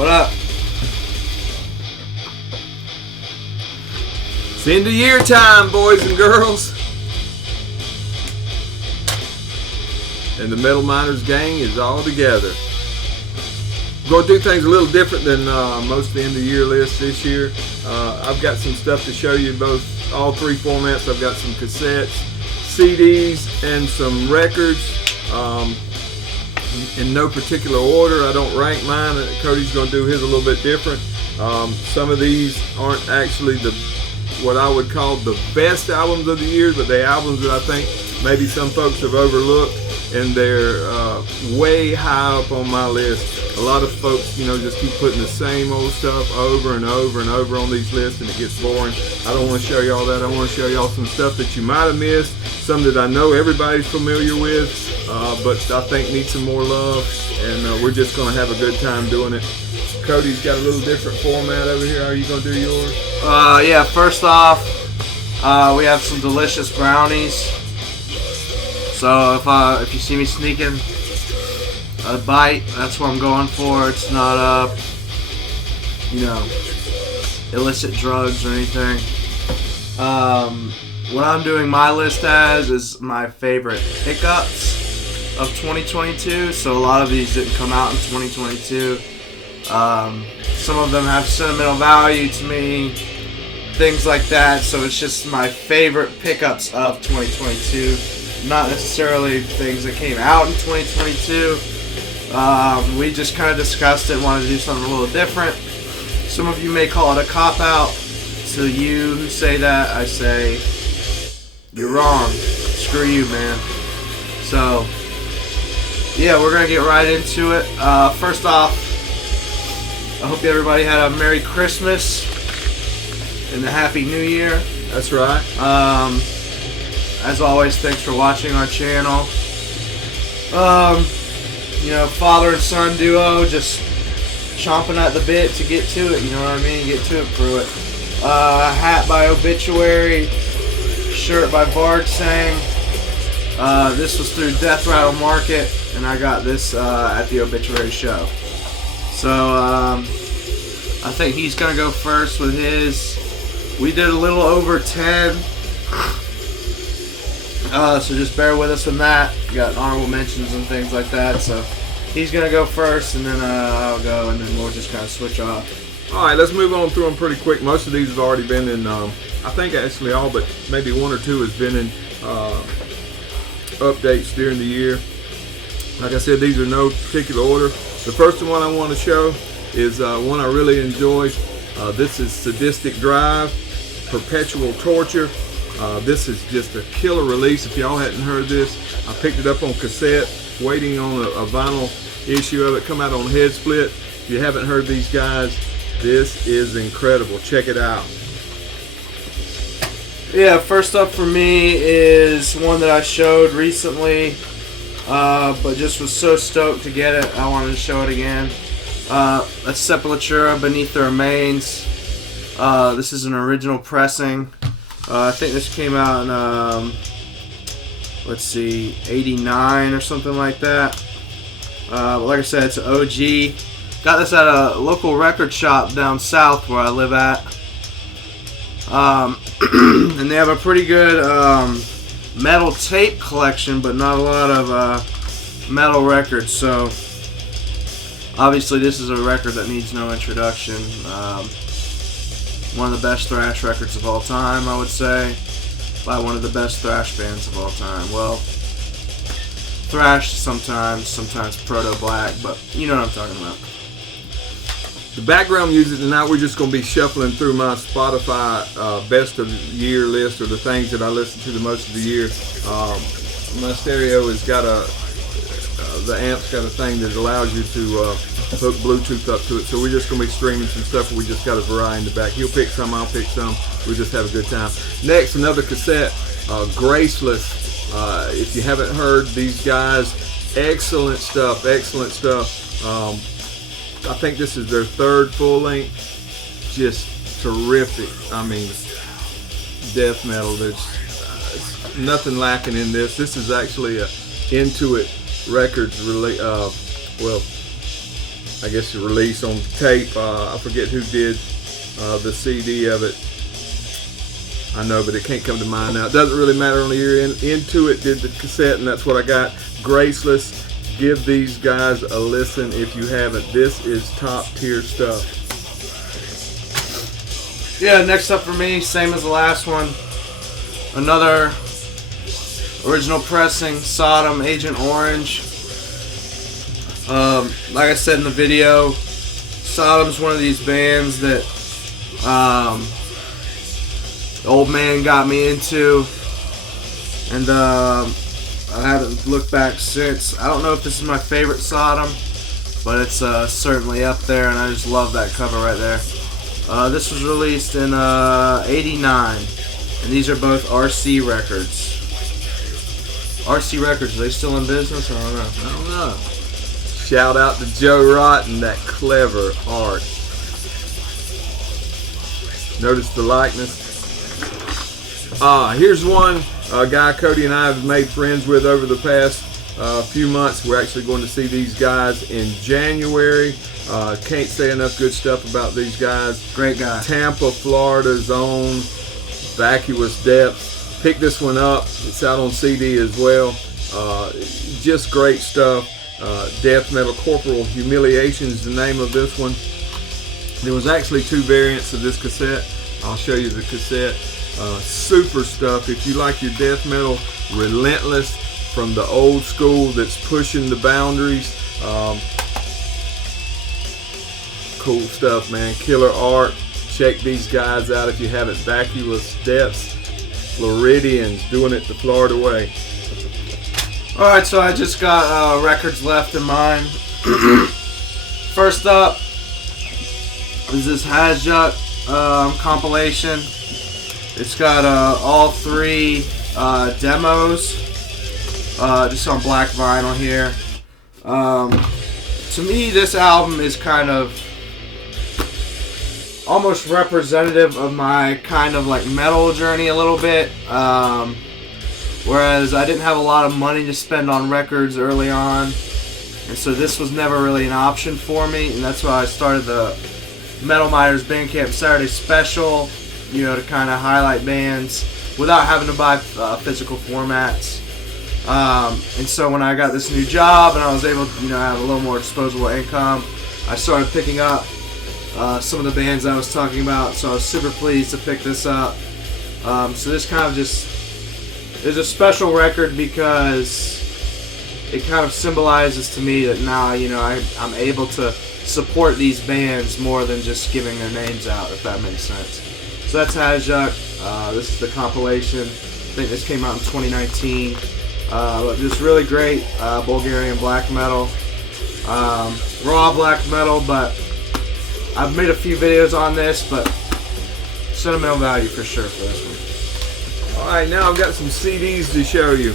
What up? It's end of year time, boys and girls. And the Metal Miners gang is all together. We're going to do things a little different than most of the end of year lists this year. I've got some stuff to show you in all three formats. I've got some cassettes, CDs, and some records. In no particular order. I don't rank mine. Cody's going to do his a little bit different. Some of these aren't actually what I would call the best albums of the year, but the albums that I think maybe some folks have overlooked, and they're way high up on my list. A lot of folks, just keep putting the same old stuff over and over and over on these lists, and it gets boring. I don't want to show you all that. I want to show y'all some stuff that you might have missed, some that I know everybody's familiar with, but I think need some more love, and we're just going to have a good time doing it. Cody's got a little different format over here. How are you going to do yours? Yeah, first off, we have some delicious brownies. So if you see me sneaking a bite, that's what I'm going for. It's not illicit drugs or anything. What I'm doing my list as is my favorite pickups of 2022. So a lot of these didn't come out in 2022. Some of them have sentimental value to me, things like that. So it's just my favorite pickups of 2022. Not necessarily things that came out in 2022. We just kind of discussed it, wanted to do something a little different. Some of you may call it a cop-out. To you who say that, I say, you're wrong. Screw you, man. So, yeah, we're going to get right into it. First off, I hope everybody had a Merry Christmas and a Happy New Year. That's right. As always, thanks for watching our channel. Father and son duo, just chomping at the bit to get to it, you know what I mean? Get to it, through it. Hat by Obituary, shirt by Bard Sang. This was through Deathrattle Market, and I got this at the Obituary show. So, I think he's going to go first with his. We did a little over 10. So just bear with us on that. We got honorable mentions and things like that. So he's going to go first, and then I'll go, and then we'll just kind of switch off. All right, let's move on through them pretty quick. Most of these have already been in, I think actually all but maybe one or two has been in updates during the year. Like I said, these are no particular order. The first one I want to show is one I really enjoy. This is Sadistic Drive, Perpetual Torture. This is just a killer release. If y'all hadn't heard this, I picked it up on cassette, waiting on a vinyl issue of it, come out on Head Split. If you haven't heard these guys, this is incredible. Check it out. Yeah, first up for me is one that I showed recently, but just was so stoked to get it, I wanted to show it again. That's Sepultural, Beneath the Remains. This is an original pressing. I think this came out in, 89 or something like that. But like I said, it's an OG. Got this at a local record shop down south where I live at. And they have a pretty good metal tape collection, but not a lot of metal records. So obviously this is a record that needs no introduction. One of the best thrash records of all time, I would say, by one of the best thrash bands of all time. Well, thrash sometimes proto-black, but you know what I'm talking about. The background music tonight, we're just going to be shuffling through my Spotify best of the year list, or the things that I listen to the most of the year. My stereo has got the amp's got a thing that allows you to hook Bluetooth up to it. So we're just going to be streaming some stuff. We just got a variety in the back. He'll pick some, I'll pick some. We'll just have a good time. Next, another cassette, Graceless. If you haven't heard these guys, excellent stuff, excellent stuff. I think this is their third full length. Just terrific. I mean, death metal. There's nothing lacking in this. This is actually a Intuit Records I guess, the release on tape. I forget who did the CD of it. I know, but it can't come to mind now. It doesn't really matter on the year. Into It did the cassette, and that's what I got. Graceless. Give these guys a listen if you haven't. This is top tier stuff. Yeah, next up for me, same as the last one. Another original pressing, Sodom, Agent Orange. Like I said in the video, Sodom's one of these bands that the old man got me into, and I haven't looked back since. I don't know if this is my favorite Sodom, but it's certainly up there, and I just love that cover right there. This was released in '89, and these are both RC Records. RC Records, are they still in business? I don't know. Shout out to Joe Rotten, that clever art. Notice the likeness. Here's one guy Cody and I have made friends with over the past few months. We're actually going to see these guys in January. Can't say enough good stuff about these guys. Great guy. Tampa, Florida's own Vacuous Depths. Pick this one up. It's out on CD as well. Just great stuff. Death Metal Corporal Humiliation is the name of this one. There was actually 2 variants of this cassette. I'll show you the cassette. Super stuff. If you like your death metal relentless from the old school that's pushing the boundaries, cool stuff, man. Killer art. Check these guys out if you haven't. Vacuous Depths, Floridians, doing it the Florida way. Alright, so I just got records left in mine. First up is this Hijack compilation. It's got all 3 demos just on black vinyl here. To me, this album is kind of almost representative of my kind of like metal journey a little bit. Whereas I didn't have a lot of money to spend on records early on, and so this was never really an option for me, and that's why I started the Metal Miners Bandcamp Saturday Special, you know, to kind of highlight bands without having to buy physical formats. And so when I got this new job and I was able to, you know, have a little more disposable income, I started picking up some of the bands I was talking about, so I was super pleased to pick this up. So this kind of just is a special record because it kind of symbolizes to me that now, you know, I'm able to support these bands more than just giving their names out, if that makes sense. So that's Hijack. This is the compilation. I think this came out in 2019. Just really great Bulgarian black metal. Raw black metal, but I've made a few videos on this, but sentimental value for sure for this one. Alright, now I've got some CDs to show you.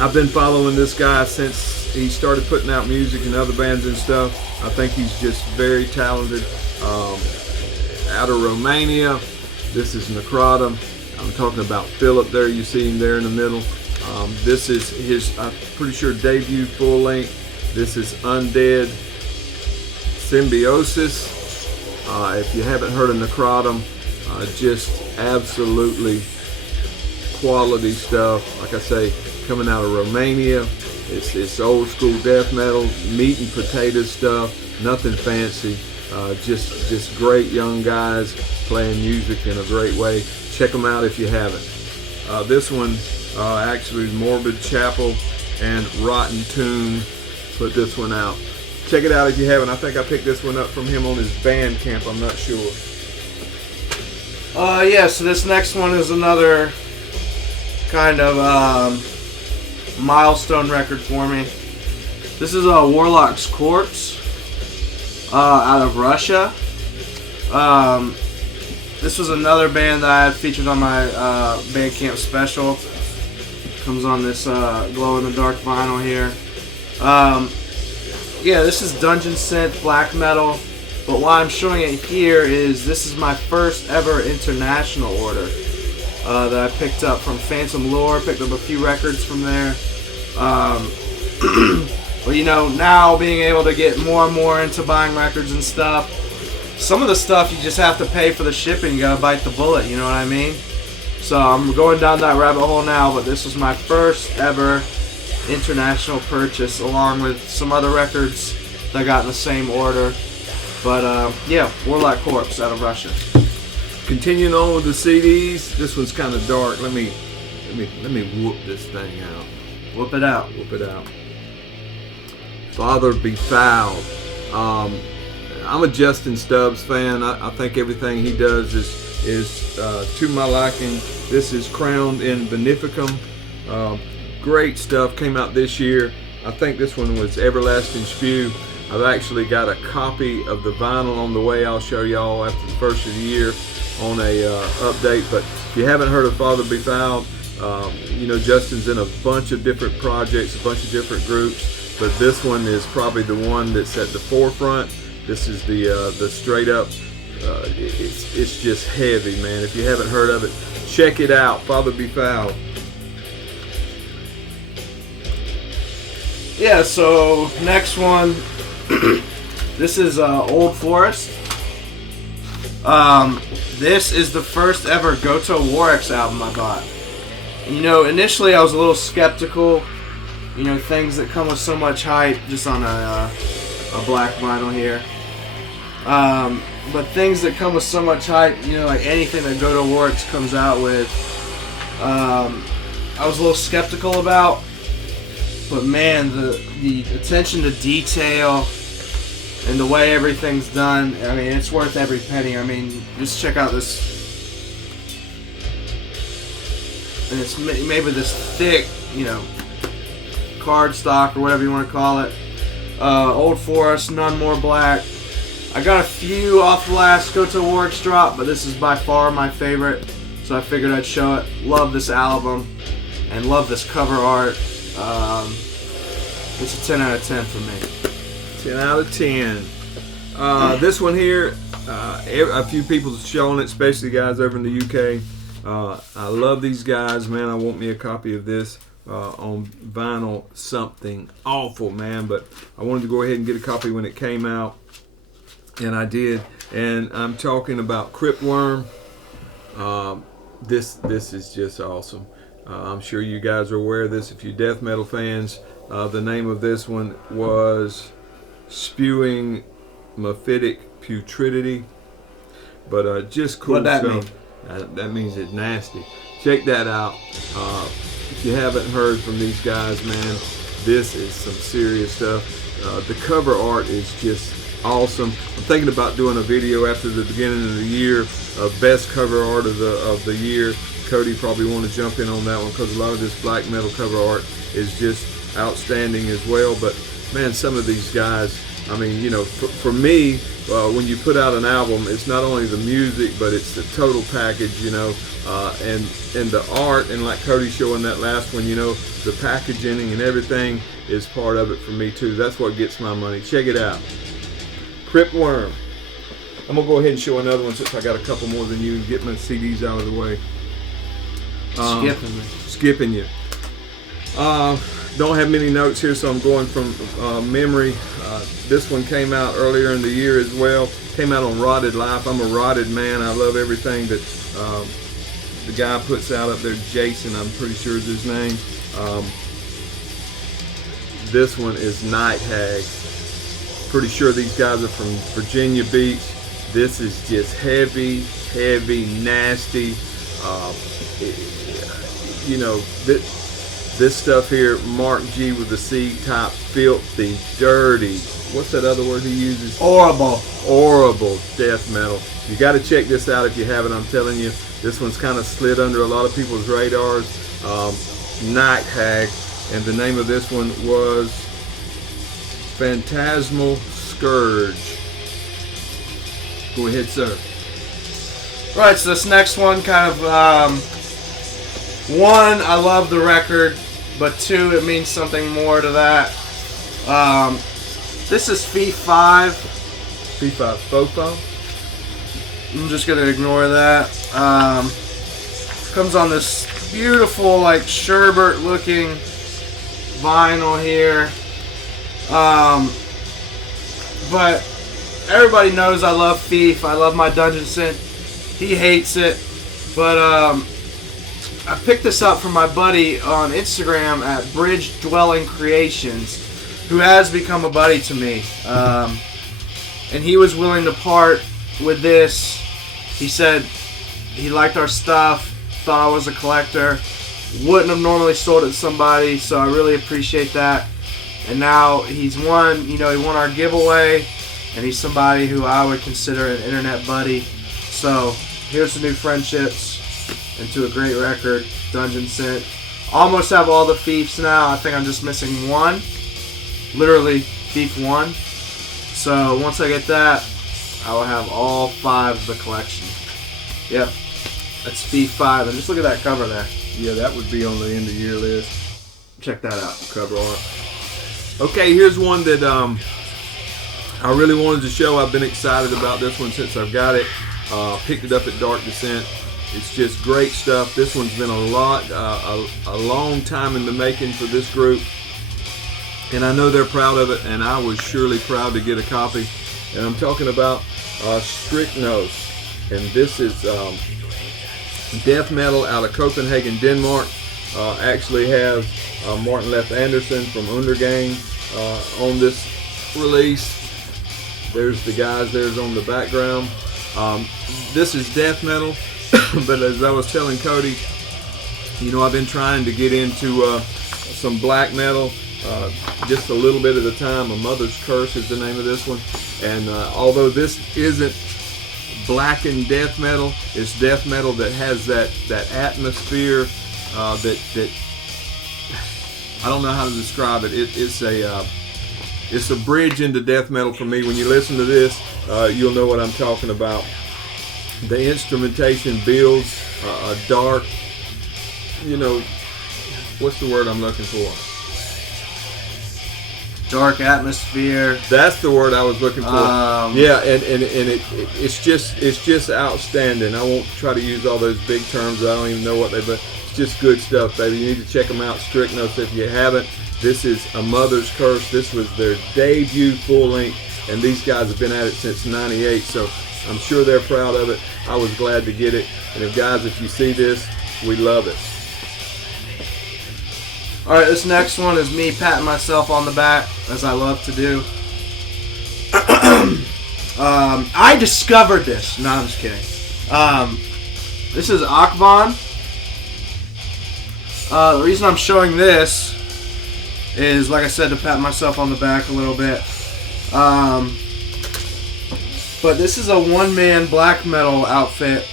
I've been following this guy since he started putting out music and other bands and stuff. I think he's just very talented. Out of Romania, this is Necrotum. I'm talking about Philip there, you see him there in the middle. This is his, I'm pretty sure, debut full length. This is Undead Symbiosis. If you haven't heard of Necrotum, just absolutely quality stuff. Like I say, coming out of Romania. It's old school death metal, meat and potato stuff, nothing fancy. Just great young guys playing music in a great way. Check them out if you haven't. This one, actually, Morbid Chapel and Rotten Tomb put this one out. Check it out if you haven't. I think I picked this one up from him on his Bandcamp, I'm not sure. Yeah, so this next one is another kind of milestone record for me. This is a Warlocks Quartz out of Russia. This was another band that I had featured on my Bandcamp special. Comes on this glow-in-the-dark vinyl here. Yeah, this is Dungeon Synth black metal, but why I'm showing it here is this is my first ever international order that I picked up from Phantom Lore. Picked up a few records from there. But you know, now being able to get more and more into buying records and stuff, some of the stuff you just have to pay for the shipping. You gotta bite the bullet, you know what I mean? So I'm going down that rabbit hole now, but this was my first ever international purchase, along with some other records that I got in the same order. But yeah, Warlocks Quartz out of Russia. Continuing on with the CDs, this one's kind of dark. Let me whoop this thing out. Whoop it out. Whoop it out. Father Be Fouled. I'm a Justin Stubbs fan. I think everything he does is to my liking. This is Crowned in Beneficum. Great stuff. Came out this year. I think this one was Everlasting Spew. I've actually got a copy of the vinyl on the way. I'll show y'all after the first of the year on a update. But if you haven't heard of Father Be Fouled, you know, Justin's in a bunch of different projects, a bunch of different groups. But this one is probably the one that's at the forefront. This is the straight up, it's just heavy, man. If you haven't heard of it, check it out, Father Be Fouled. Yeah, so next one, this is Old Forest. This is the first ever Goto Warx album I bought. You know, initially I was a little skeptical. You know, things that come with so much hype, just on a black vinyl here. But things that come with so much hype, you know, like anything that Goto Warx comes out with, I was a little skeptical about. But man, the attention to detail and the way everything's done, I mean, it's worth every penny. I mean, just check out this. And it's maybe this thick, you know, cardstock or whatever you want to call it. Old Forest, None More Black. I got a few off the last Goto Warx drop, but this is by far my favorite, so I figured I'd show it. Love this album and love this cover art. It's a 10 out of 10 for me. 10 out of 10. This one here, a few people have shown it, especially guys over in the UK. I love these guys, man. I want me a copy of this on vinyl. Something awful, man. But I wanted to go ahead and get a copy when it came out, and I did. And I'm talking about Cripworm. This is just awesome. I'm sure you guys are aware of this if you're death metal fans. The name of this one was Spewing Mephitic Putridity. But just cool What'd that stuff. That means it's nasty. Check that out. If you haven't heard from these guys, man, this is some serious stuff. The cover art is just awesome. I'm thinking about doing a video after the beginning of the year of best cover art of the year. Codi probably want to jump in on that one because a lot of this black metal cover art is just outstanding as well. But man, some of these guys, I mean, you know, for me, when you put out an album, it's not only the music, but it's the total package, you know, and the art, and like Cody showing that last one, you know, the packaging and everything is part of it for me too. That's what gets my money. Check it out. Cripworm. I'm gonna go ahead and show another one since I got a couple more than you and get my CDs out of the way. Skipping you. Don't have many notes here, so I'm going from memory. This one came out earlier in the year as well. Came out on Rotted Life. I'm a Rotted man. I love everything that the guy puts out up there. Jason, I'm pretty sure is his name. This one is Night Hag. Pretty sure these guys are from Virginia Beach. This is just heavy, nasty. You know, this stuff here, Mark G with the C type, filthy, dirty. What's that other word he uses? Horrible. Horrible death metal. You got to check this out if you haven't. I'm telling you, this one's kind of slid under a lot of people's radars. Night Hag, and the name of this one was Phantasmal Scourge. Go ahead, sir. Right, so this next one kind of, one, I love the record, but two, it means something more to that. This is Fee 5. Fee 5, Fofo. I'm just going to ignore that. Comes on this beautiful, like, sherbet looking vinyl here. But everybody knows I love Thief. I love my Dungeon Synth. He hates it. But I picked this up from my buddy on Instagram at Bridge Dwelling Creations, who has become a buddy to me. And he was willing to part with this. He said he liked our stuff, thought I was a collector, wouldn't have normally sold it to somebody, so I really appreciate that. And now he's won, he won our giveaway, and he's somebody who I would consider an internet buddy. So here's to new friendships and to a great record, Dungeon Synth. Almost have all the Fiefs now. I think I'm just missing one. Literally, Thief 1. So once I get that, I will have all 5 of the collection. Yep, that's Thief 5. And just look at that cover there. Yeah, that would be on the end of year list. Check that out. Cover art. Okay, here's one that I really wanted to show. I've been excited about this one since I've got it. Picked it up at Dark Descent. It's just great stuff. This one's been a long time in the making for this group. And I know they're proud of it, and I was surely proud to get a copy. And I'm talking about Strychnos. And this is death metal out of Copenhagen, Denmark. Actually has Martin Leth Andersen from Undergang on this release. There's the guys there's on the background. This is death metal, but as I was telling Cody, I've been trying to get into some black metal, just a little bit at a time. A Mother's Curse is the name of this one. And although this isn't blackened death metal, it's death metal that has that atmosphere that I don't know how to describe it. It's a bridge into death metal for me. When you listen to this, you'll know what I'm talking about. The instrumentation builds a dark, what's the word I'm looking for? Dark atmosphere. That's the word I was looking for. Yeah, and it's just outstanding. I won't try to use all those big terms. I don't even know what but it's just good stuff, baby. You need to check them out. Strychnos if you haven't. This is A Mother's Curse. This was their debut full length, and these guys have been at it since '98. So I'm sure they're proud of it. I was glad to get it. And if you see this, we love it. Alright, this next one is me patting myself on the back, as I love to do. I discovered this. No, I'm just kidding. This is AKBON. The reason I'm showing this is, like I said, to pat myself on the back a little bit. But this is a one-man black metal outfit.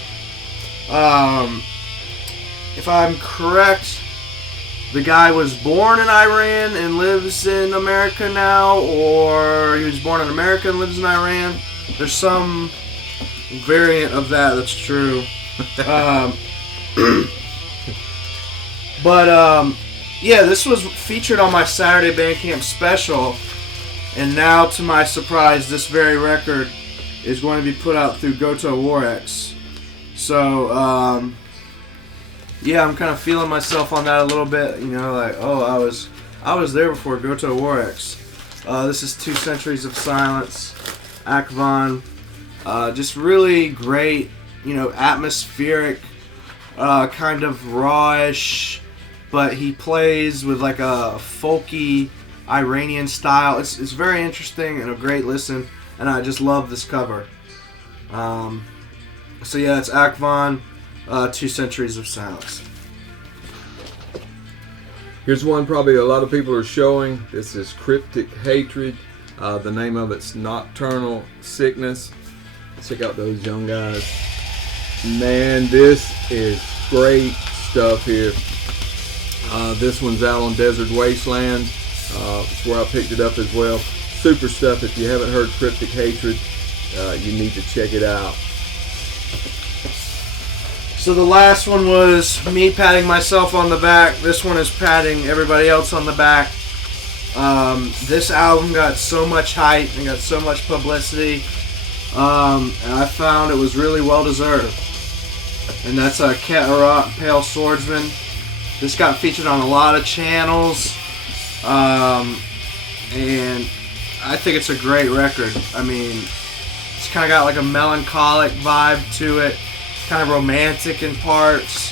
If I'm correct, the guy was born in Iran and lives in America now, or he was born in America and lives in Iran. There's some variant of that that's true. Yeah, this was featured on my Saturday Bandcamp special, and now, to my surprise, this very record is going to be put out through Goto Warx. So, yeah, I'm kind of feeling myself on that a little bit, like, oh, I was there before Goto Warx. This is 2 Centuries of Silence, AKBON. Just really great, atmospheric, kind of rawish, but he plays with like a folky Iranian style. It's very interesting and a great listen, and I just love this cover. So yeah, it's AKBON, 2 Centuries of Silence. Here's one probably a lot of people are showing. This is Cryptic Hatred. The name of it's Nocturnal Sickness. Check out those young guys. Man, this is great stuff here. This one's out on Desert Wasteland. It's where I picked it up as well. Super stuff. If you haven't heard Cryptic Hatred, you need to check it out. So the last one was me patting myself on the back. This one is patting everybody else on the back. This album got so much hype and got so much publicity, and I found it was really well deserved. And that's a Keterat Pale Swordsman. This got featured on a lot of channels. and I think it's a great record. I mean, it's kind of got like a melancholic vibe to it, kind of romantic in parts,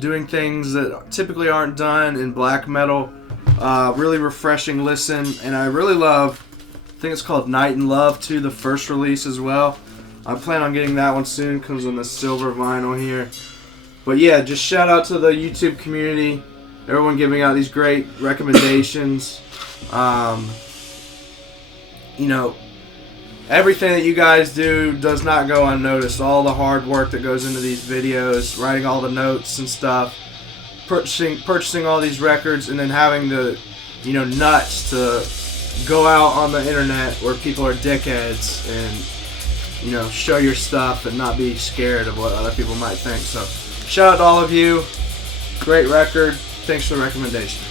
doing things that typically aren't done in black metal. Really refreshing listen, and I really love, I think it's called Night in Love too, the first release as well. I plan on getting that one soon, comes on the silver vinyl here. But yeah, just shout out to the YouTube community, everyone giving out these great recommendations. You know, everything that you guys do does not go unnoticed. All the hard work that goes into these videos, writing all the notes and stuff, purchasing all these records, and then having the, you know, nuts to go out on the internet where people are dickheads and, you know, show your stuff and not be scared of what other people might think. So shout out to all of you. Great record. Thanks for the recommendation.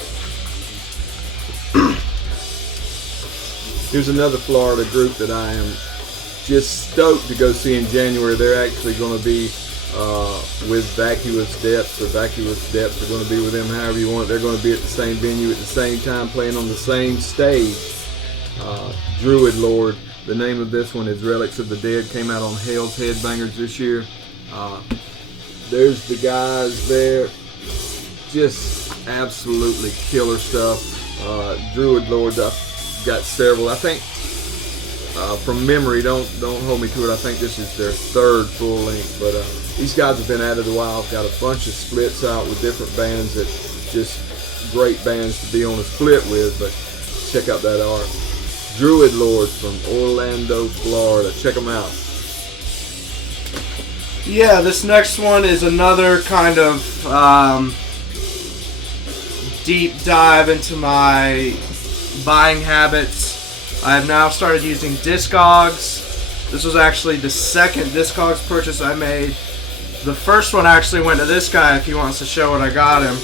Here's another Florida group that I am just stoked to go see in January. They're actually going to be with Vacuous Depths, or Vacuous Depths are going to be with them however you want. They're going to be at the same venue at the same time, playing on the same stage. Druid Lord, the name of this one is Relics of the Dead, came out on Hell's Headbangers this year. There's the guys there, just absolutely killer stuff. Druid Lord, got several. I think from memory, don't hold me to it, I think this is their third full length, but these guys have been at it a while. Got a bunch of splits out with different bands that just great bands to be on a split with, but check out that art. Druid Lord from Orlando, Florida. Check them out. Yeah, this next one is another kind of deep dive into my buying habits. I have now started using Discogs. This was actually the second Discogs purchase I made. The first one actually went to this guy if he wants to show what I got him.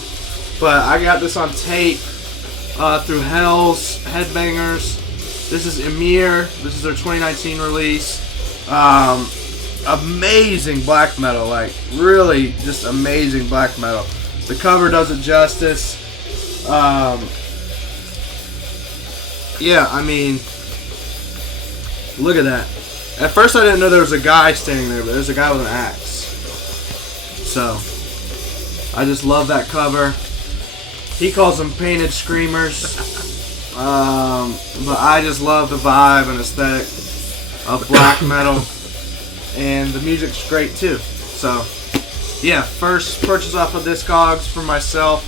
But I got this on tape through Hell's Headbangers. This is Emir. This is their 2019 release. Amazing black metal, like really just amazing black metal. The cover does it justice. Yeah, I mean, look at that. At first I didn't know there was a guy standing there, but there's a guy with an axe. So, I just love that cover. He calls them painted screamers. But I just love the vibe and aesthetic of black metal. And the music's great too. So, yeah, first purchase off of Discogs for myself.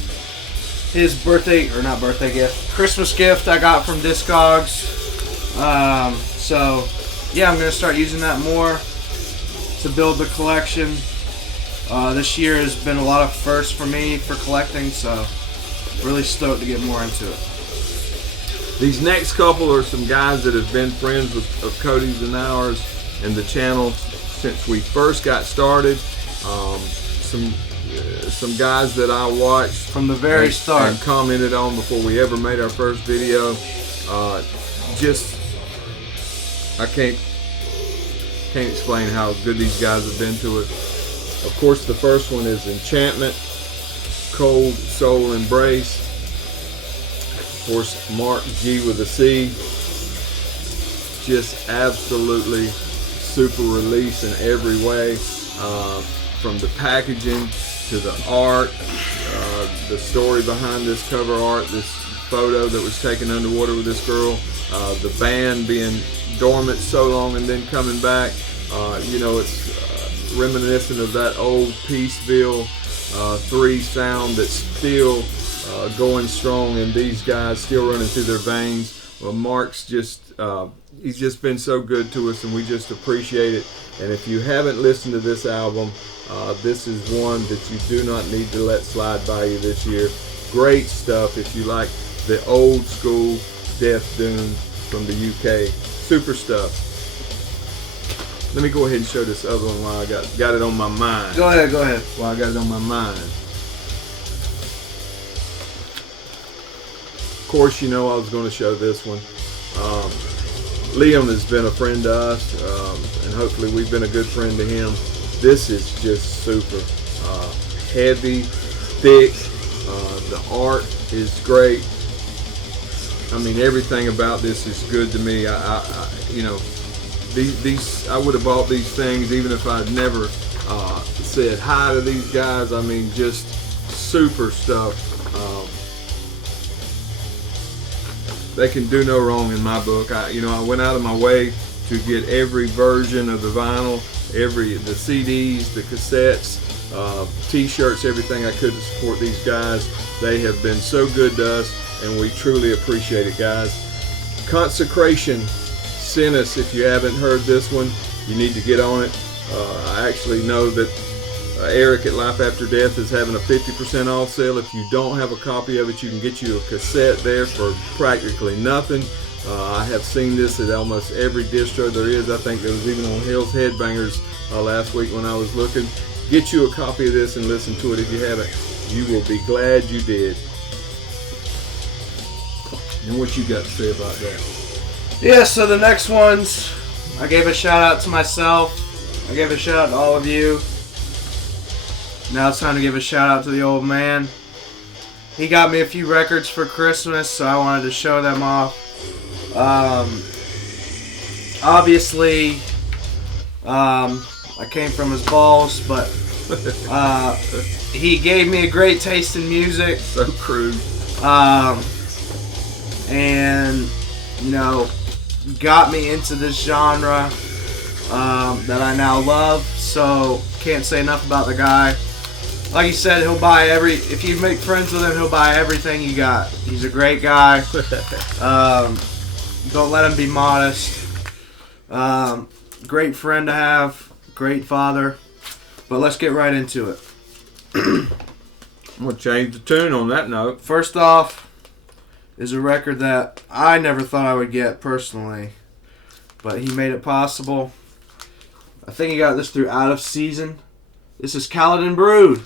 His birthday, or not birthday gift, Christmas gift I got from Discogs. So, yeah, I'm going to start using that more to build the collection. This year has been a lot of firsts for me for collecting, so really stoked to get more into it. These next couple are some guys that have been friends of Cody's and ours and the channel since we first got started. Some guys that I watched from the very start and commented on before we ever made our first video. I can't explain how good these guys have been to us. Of course, the first one is Enchantment, Cold Soul Embrace. Of course, Mark G with a C. Just absolutely super release in every way. From the packaging to the art, the story behind this cover art, this photo that was taken underwater with this girl, the band being dormant so long and then coming back. You know, it's reminiscent of that old Peaceville 3 sound that's still going strong, and these guys still running through their veins. Well, Mark's just he's just been so good to us, and we just appreciate it. And if you haven't listened to this album, this is one that you do not need to let slide by you this year. Great stuff if you like the old school death doom from the UK. Super stuff. Let me go ahead and show this other one while I got it on my mind. Go ahead. While I got it on my mind. Of course, you know I was going to show this one. Liam has been a friend to us, and hopefully we've been a good friend to him. This is just super heavy, thick. The art is great. I mean, everything about this is good to me. You know, these I would have bought these things even if I'd never said hi to these guys. I mean, just super stuff. They can do no wrong in my book. I went out of my way to get every version of the vinyl, the CDs, the cassettes, T-shirts, everything I could to support these guys. They have been so good to us, and we truly appreciate it, guys. Consecration sent us. If you haven't heard this one, you need to get on it. I actually know that Eric at Life After Death is having a 50% off sale. If you don't have a copy of it, you can get you a cassette there for practically nothing. I have seen this at almost every distro there is. I think there was even on Hill's Headbangers last week when I was looking. Get you a copy of this and listen to it if you haven't. You will be glad you did. And what you got to say about that? Yeah, so the next ones, I gave a shout out to myself. I gave a shout out to all of you. Now it's time to give a shout out to the old man. He got me a few records for Christmas, so I wanted to show them off. Obviously, I came from his balls, but he gave me a great taste in music. So crude. And, you know, got me into this genre that I now love. So, can't say enough about the guy. Like he said, he'll buy if you make friends with him, he'll buy everything you got. He's a great guy. Don't let him be modest. Great friend to have. Great father. But let's get right into it. I'm going to change the tune on that note. First off is a record that I never thought I would get personally. But he made it possible. I think he got this through Out of Season. This is Caledon Brood.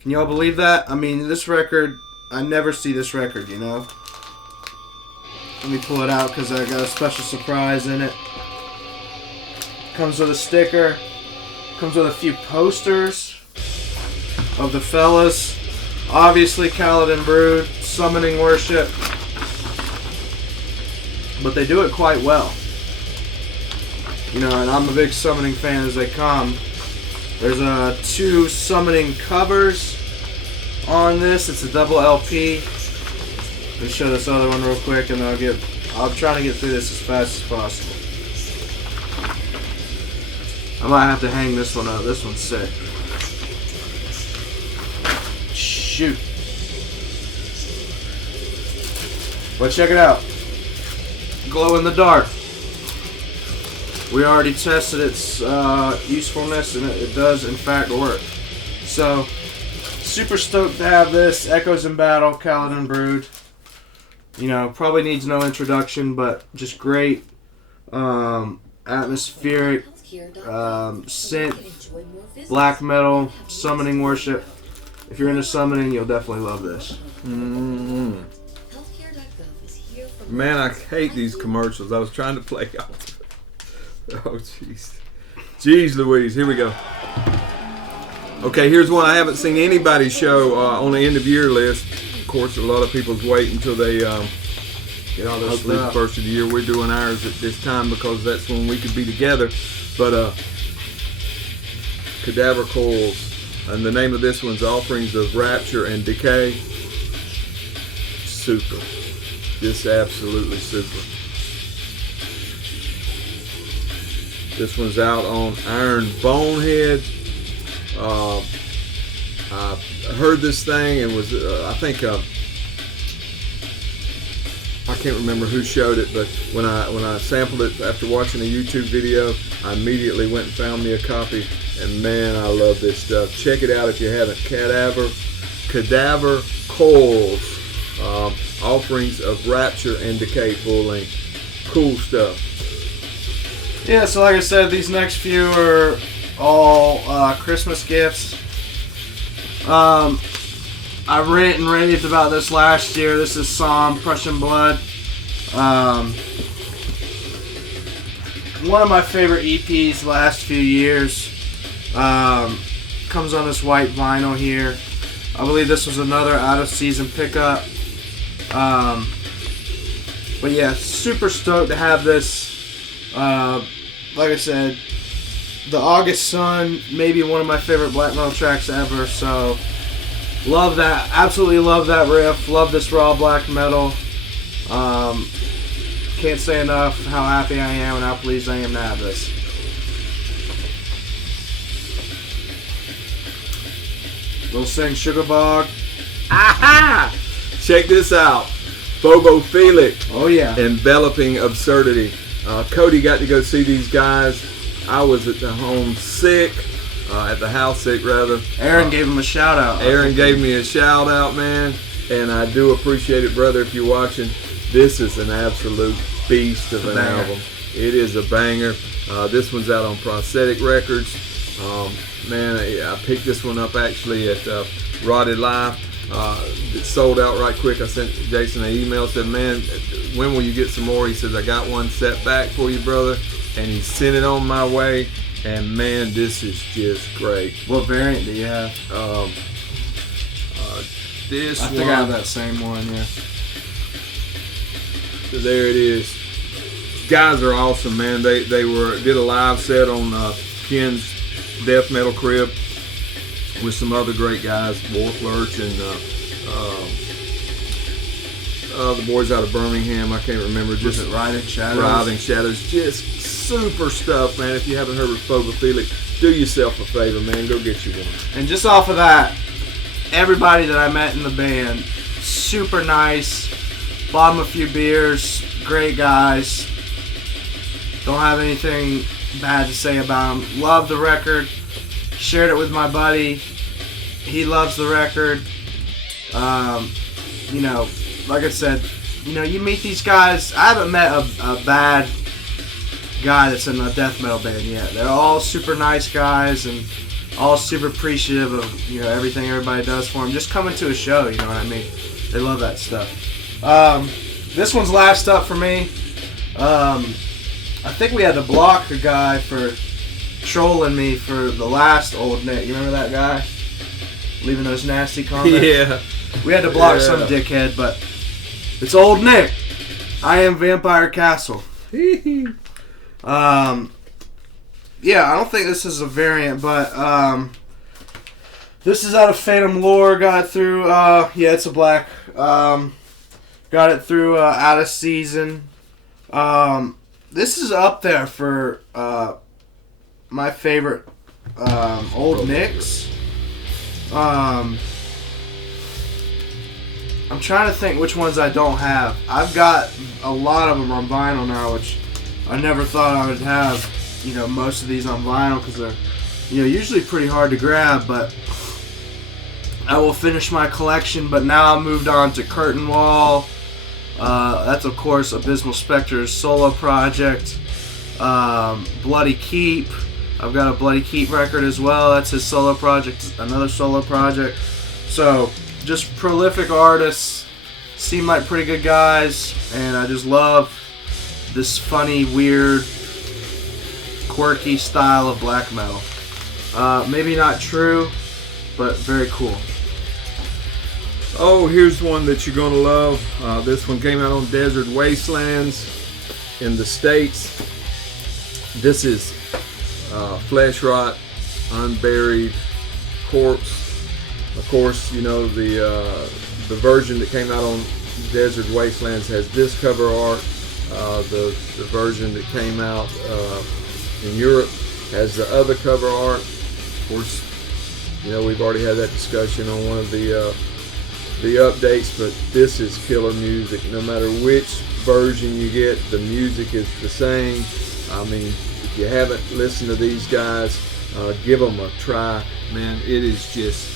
Can y'all believe that? I mean, this record, I never see this record, you know? Let me pull it out because I got a special surprise in it. Comes with a sticker. Comes with a few posters of the fellas. Obviously, Caledon Brood, summoning worship. But they do it quite well. You know, and I'm a big summoning fan as they come. There's 2 summoning covers on this. It's a double LP. Let me show this other one real quick, and I'll try to get through this as fast as possible. I might have to hang this one up. This one's sick. Shoot. But check it out. Glow in the dark. We already tested its usefulness, and it does in fact work. So, super stoked to have this. Echoes in Battle, Caledon Brood. You know, probably needs no introduction, but just great atmospheric synth, black metal, summoning worship. If you're into summoning, you'll definitely love this. Mm-hmm. Man, I hate these commercials. I was trying to play out. Oh, jeez. Jeez Louise, here we go. Okay, here's one I haven't seen anybody show on the end of year list. Of course, a lot of people's wait until they get all this hopefully the first of the year. We're doing ours at this time because that's when we could be together. But Cadaver Coal, and the name of this one's Offerings of Rapture and Decay. Super. Just absolutely super. This one's out on Iron Bonehead. I heard this thing and was, I think, I can't remember who showed it, but when I sampled it after watching a YouTube video, I immediately went and found me a copy, and man, I love this stuff. Check it out if you haven't. Cadaver Coal, Offerings of Rapture and Decay, full length. Cool stuff. Yeah, so like I said, these next few are all Christmas gifts. I ranted and raved about this last year. This is Psalm, Prussian Blood. One of my favorite EPs last few years. Comes on this white vinyl here. I believe this was another out of season pickup. But yeah, super stoked to have this. Like I said, the August Sun, maybe one of my favorite black metal tracks ever. So love that, absolutely love that riff. Love this raw black metal. Can't say enough how happy I am and how pleased I am to have this. We'll sing Sugar Bog. Aha! Check this out. Phobophilic. Oh yeah. Enveloping Absurdity. Cody got to go see these guys. I was at the home sick. At the house sick, rather. Aaron gave him a shout out. Aaron gave me a shout out, man. And I do appreciate it, brother, if you're watching. This is an absolute beast of an album. It is a banger. This one's out on Prosthetic Records. Man, I picked this one up actually at Rotted Life. It sold out right quick. I sent Jason an email, said, man, when will you get some more? He says, I got one set back for you, brother. And he sent it on my way. And man, this is just great. What variant do you have? This I think I have that same one, yeah. So there it is. Guys are awesome, man. They did a live set on Ken's Death Metal Crib with some other great guys, Wolf Lurch and the boys out of Birmingham. I can't remember. Just Riding Shadows. Riding Shadows. Just super stuff, man. If you haven't heard of Phobophilic, do yourself a favor, man. Go get you one. And just off of that, everybody that I met in the band, super nice. Bought them a few beers. Great guys. Don't have anything bad to say about them. Love the record. Shared it with my buddy. He loves the record. You know, like I said, you know, you meet these guys. I haven't met a bad guy that's in a death metal band yet. They're all super nice guys and all super appreciative of, you know, everything everybody does for them. Just coming to a show, you know what I mean? They love that stuff. This one's last up for me. I think we had to block the guy for trolling me for the last Old Nick. You remember that guy? Leaving those nasty comments? Yeah. We had to block some dickhead, but it's Old Nick. I am Vampire Castle. Yeah, I don't think this is a variant, but this is out of Phantom Lore. Got it through, yeah, it's a black. Got it through Out of Season. This is up there for my favorite Old Nicks. I'm trying to think which ones I don't have. I've got a lot of them on vinyl now, which I never thought I would have. You know, most of these on vinyl because they're, you know, usually pretty hard to grab. But I will finish my collection. But now I moved on to Curtain Wall. That's of course Abysmal Spectre's solo project. Bloody Keep. I've got a Bloody Keep record as well. That's his solo project, another solo project. So, just prolific artists, seem like pretty good guys, and I just love this funny, weird, quirky style of black metal. Maybe not true, but very cool. Oh, here's one that you're going to love. This one came out on Desert Wastelands in the States. This is Flesh Rot, Unburied Corpse. Of course, you know, the version that came out on Desert Wastelands has this cover art. The version that came out in Europe has the other cover art. Of course, you know, we've already had that discussion on one of the updates, but this is killer music. No matter which version you get, the music is the same. I mean, if you haven't listened to these guys, give them a try. Man, it is just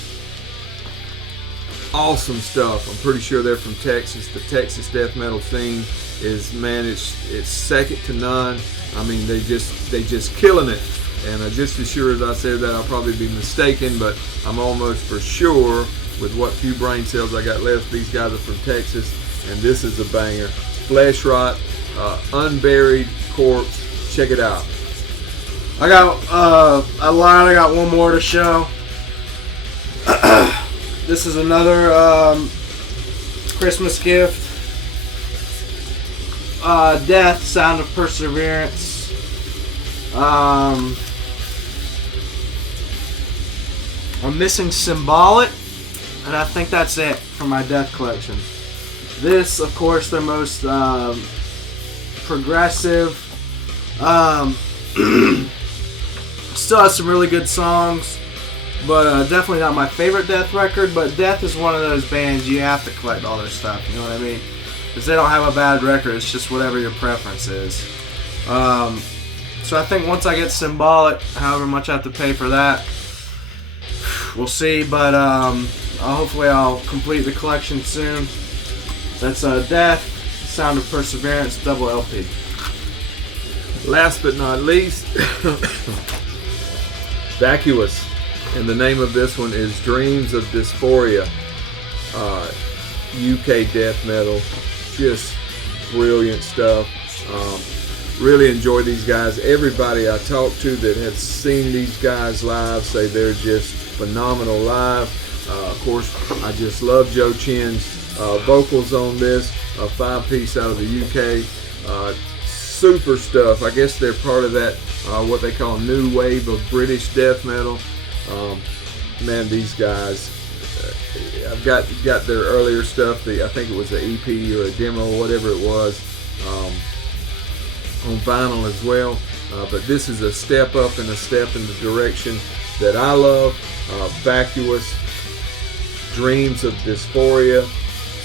awesome stuff. I'm pretty sure they're from Texas. The Texas death metal scene is, man, it's second to none. I mean, they just killing it. And just as sure as I said that, I'll probably be mistaken, but I'm almost for sure with what few brain cells I got left, these guys are from Texas, and this is a banger. Flesh Rot, Unburied Corpse. Check it out. I got I lied. I got one more to show. This is another Christmas gift. Death, Sound of Perseverance. I'm missing Symbolic, and I think that's it for my Death collection. This, of course, their most progressive. Still has some really good songs, but definitely not my favorite Death record. But Death is one of those bands you have to collect all their stuff, you know what I mean? Because they don't have a bad record, it's just whatever your preference is. So I think once I get Symbolic, however much I have to pay for that, we'll see. But hopefully I'll complete the collection soon. That's Death, Sound of Perseverance, double LP. Last but not least, Vacuous. And the name of this one is Dreams of Dysphoria. UK death metal. Just brilliant stuff. Really enjoy these guys. Everybody I talk to that has seen these guys live say they're just phenomenal live. Of course, I just love Joe Chin's vocals on this. A 5-piece out of the UK. Super stuff. I guess they're part of that what they call new wave of British death metal. Man, these guys. I've got their earlier stuff. I think it was an EP or a demo, or whatever it was, on vinyl as well. But this is a step up and a step in the direction that I love. Vacuous, Dreams of Dysphoria,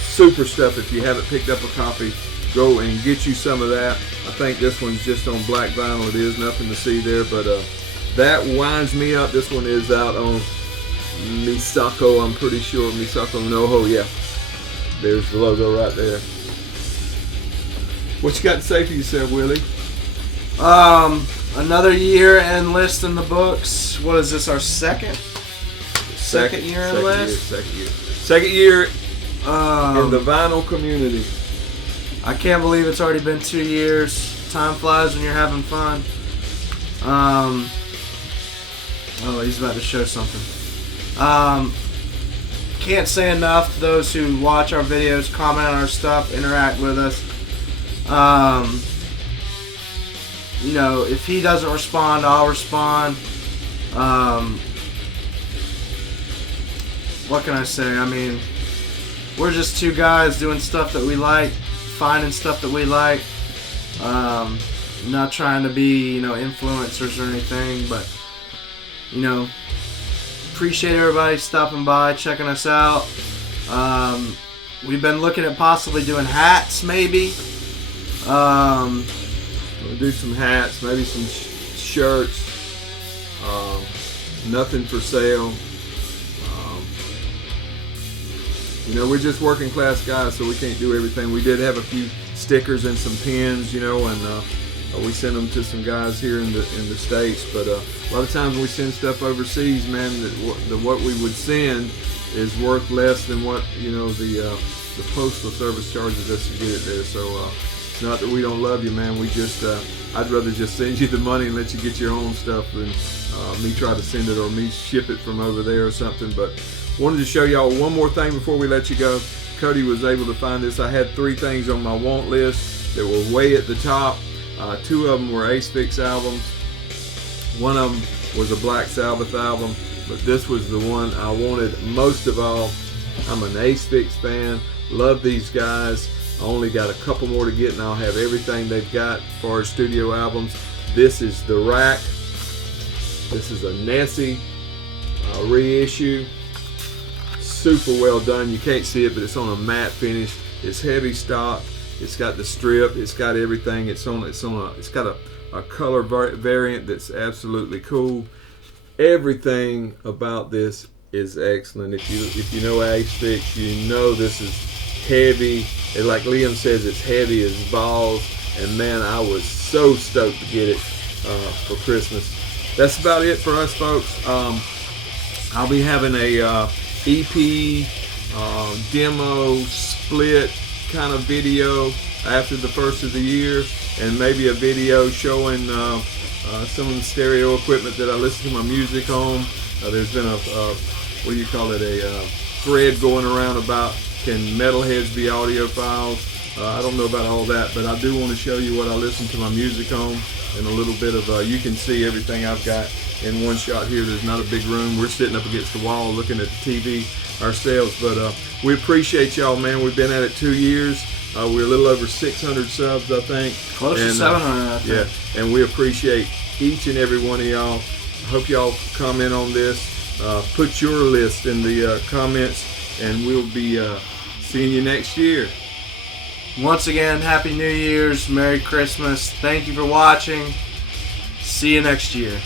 super stuff. If you haven't picked up a copy, go and get you some of that. I think this one's just on black vinyl. It is nothing to see there, but that winds me up. This one is out on Misako, I'm pretty sure. Misako Noho, yeah. There's the logo right there. What you got to say for yourself, Willie? Another year in list in the books. What is this, our second year in list? Second year in the vinyl community. I can't believe it's already been 2 years. Time flies when you're having fun. Oh, he's about to show something. Can't say enough to those who watch our videos, comment on our stuff, interact with us. You know, if he doesn't respond, I'll respond. What can I say? I mean, we're just two guys doing stuff that we like, finding stuff that we like. Not trying to be, you know, influencers or anything, but, you know, appreciate everybody stopping by, checking us out. We've been looking at possibly doing hats, maybe. We'll do some hats, maybe some shirts. Nothing for sale. You know, we're just working class guys, so we can't do everything. We did have a few stickers and some pins, you know, and we sent them to some guys here in the States. But a lot of times when we send stuff overseas, man, what we would send is worth less than what, you know, the postal service charges us to get it there. So it's not that we don't love you, man. We just I'd rather just send you the money and let you get your own stuff than me try to send it or me ship it from over there or something. But wanted to show y'all one more thing before we let you go. Cody was able to find this. I had 3 things on my want list that were way at the top. 2 of them were Asphyx albums. One of them was a Black Sabbath album, but this was the one I wanted most of all. I'm an Asphyx fan. Love these guys. I only got a couple more to get, and I'll have everything they've got as far as studio albums. This is The Rack. This is a Nessie reissue. Super well done. You can't see it, but it's on a matte finish. It's heavy stock. It's got the strip. It's got everything. It's got a color variant that's absolutely cool. Everything about this is excellent. If you know Asphyx, you know this is heavy. And like Liam says, it's heavy as balls. And man, I was so stoked to get it for Christmas. That's about it for us, folks. I'll be having a EP, demo, split kind of video after the first of the year, and maybe a video showing some of the stereo equipment that I listen to my music on. There's been a thread going around about, can metalheads be audiophiles? I don't know about all that, but I do want to show you what I listen to my music on, and a little bit of, you can see everything I've got in one shot here. There's not a big room. We're sitting up against the wall looking at the TV ourselves, but we appreciate y'all, man. We've been at it 2 years. We're a little over 600 subs, I think. Close to 700, I think. Yeah, and we appreciate each and every one of y'all. I hope y'all comment on this. Put your list in the comments, and we'll be seeing you next year. Once again, Happy New Year's, Merry Christmas. Thank you for watching. See you next year.